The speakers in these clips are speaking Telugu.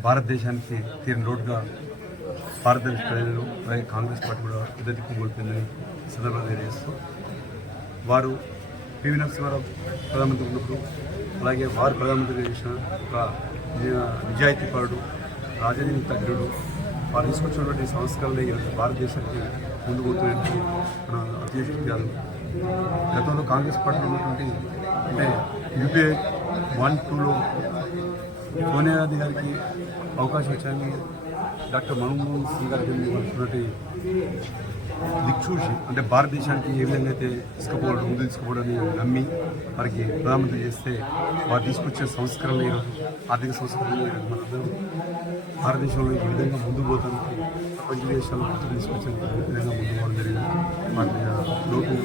భారతదేశానికి తీరిన లోటుగా భారతదేశ ప్రజలు అలాగే కాంగ్రెస్ పార్టీ కూడా ఎదుటి కోల్పోయిందని సందర్భంగా తెలియజేస్తూ వారు పివి నరసింహారావు ప్రధానమంత్రి ఉన్నప్పుడు అలాగే వారు ప్రధానమంత్రి చేసిన ఒక నిజాయితీపరుడు రాజనీతి తగ్గుడు వారు తీసుకొచ్చినటువంటి సంస్కరణలు ఈరోజు భారతదేశానికి ముందుకు పోతున్నట్టు మన అధ్యక్షుడు గతంలో కాంగ్రెస్ పార్టీలో ఉన్నటువంటి అంటే యూపీఏ వన్ టూలో సోనియా గాంధీ గారికి అవకాశం ఇచ్చాను డాక్టర్ మన్మోహన్ సింగ్ గారికి వచ్చినటువంటి దిక్సూచి అంటే భారతదేశానికి ఏ విధంగా అయితే తీసుకుపోవడం ముందు తీసుకుపోవడాన్ని నమ్మి వారికి ప్రధానమంత్రి చేస్తే వారు తీసుకొచ్చే సంస్కరణలు ఈరోజు ఆర్థిక సంస్కరణలు ఈరోజు మనందరం భారతదేశంలో ఈ విధంగా ముందుకు పోతానికి ప్రపంచ దేశాల్లో తీసుకొచ్చే విధంగా ముందుకు పోవడం జరిగింది. వాటి లోటు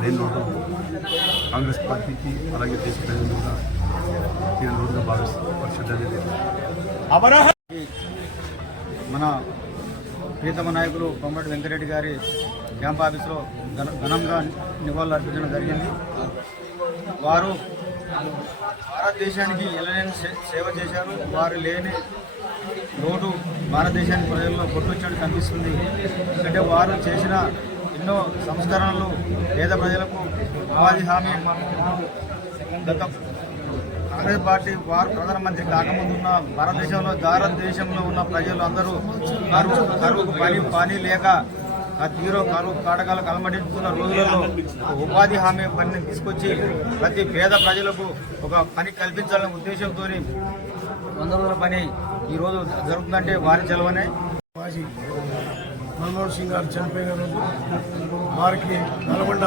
లేని లోటు కాంగ్రెస్ పార్టీకి అలాగే దేశ ప్రజలు కూడా మన ప్రీతమ నాయకులు కొమ్మటి వెంకరెడ్డి గారి క్యాంప్ ఆఫీస్లో ఘన ఘనంగా నివాళులు అర్పించడం జరిగింది. వారు భారతదేశానికి ఎలలేని సేవ చేశారు. వారు లేని లోటు భారతదేశానికి ప్రజల్లో కొట్టుచ్చాడు కనిపిస్తుంది. ఎందుకంటే వారు చేసిన ఎన్నో సంస్కరణలు పేద ప్రజలకు ఉపాధి హామీ గత కాంగ్రెస్ పార్టీ వారు ప్రధానమంత్రి కాకముందు ఉన్న భారతదేశంలో భారతదేశంలో ఉన్న ప్రజలు అందరూ కరువు కరువుకు పని పని లేక తీరో కరువు కాటకాలు కలమటిస్తున్న రోజులలో ఉపాధి హామీ పనిని తీసుకొచ్చి ప్రతి పేద ప్రజలకు ఒక పని కల్పించాలనే ఉద్దేశంతో వంద రోజుల పని ఈరోజు జరుగుతుందంటే వారి చెలవనే. మాజీ మన్మోహన్ సింగ్ గారు చనిపోయిన రోజు వారికి నల్గొండ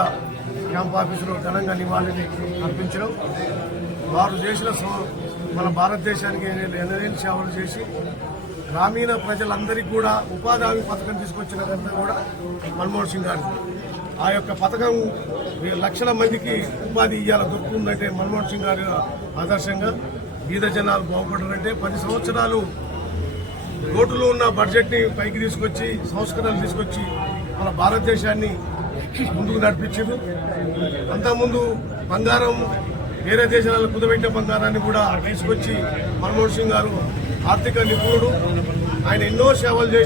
క్యాంప్ ఆఫీసులో ఘనంగా నివాళిని అర్పించడం వారు చేసిన మన భారతదేశానికి ఎనలేని సేవలు చేసి గ్రామీణ ప్రజలందరికీ కూడా ఉపాధి హామీ పథకం తీసుకొచ్చిన కంటే కూడా మన్మోహన్ సింగ్ గారు. ఆ యొక్క పథకం లక్షల మందికి ఉపాధి ఇవ్వాల దొరుకుతుందంటే మన్మోహన్ సింగ్ గారు ఆదర్శంగా బీద జనాలు బాగుపడారంటే పది సంవత్సరాలు లోటులో ఉన్న బడ్జెట్ని పైకి తీసుకొచ్చి సంస్కరణలు తీసుకొచ్చి మన భారతదేశాన్ని ముందుకు నడిపించారు అంతకుముందు బంగారం వేరే దేశాలలో కుదబెట్టిన బంగారాన్ని కూడా తీసుకొచ్చి మన్మోహన్ సింగ్ గారు ఆర్థిక నిపుణుడు. ఆయన ఎన్నో సేవలు చేసి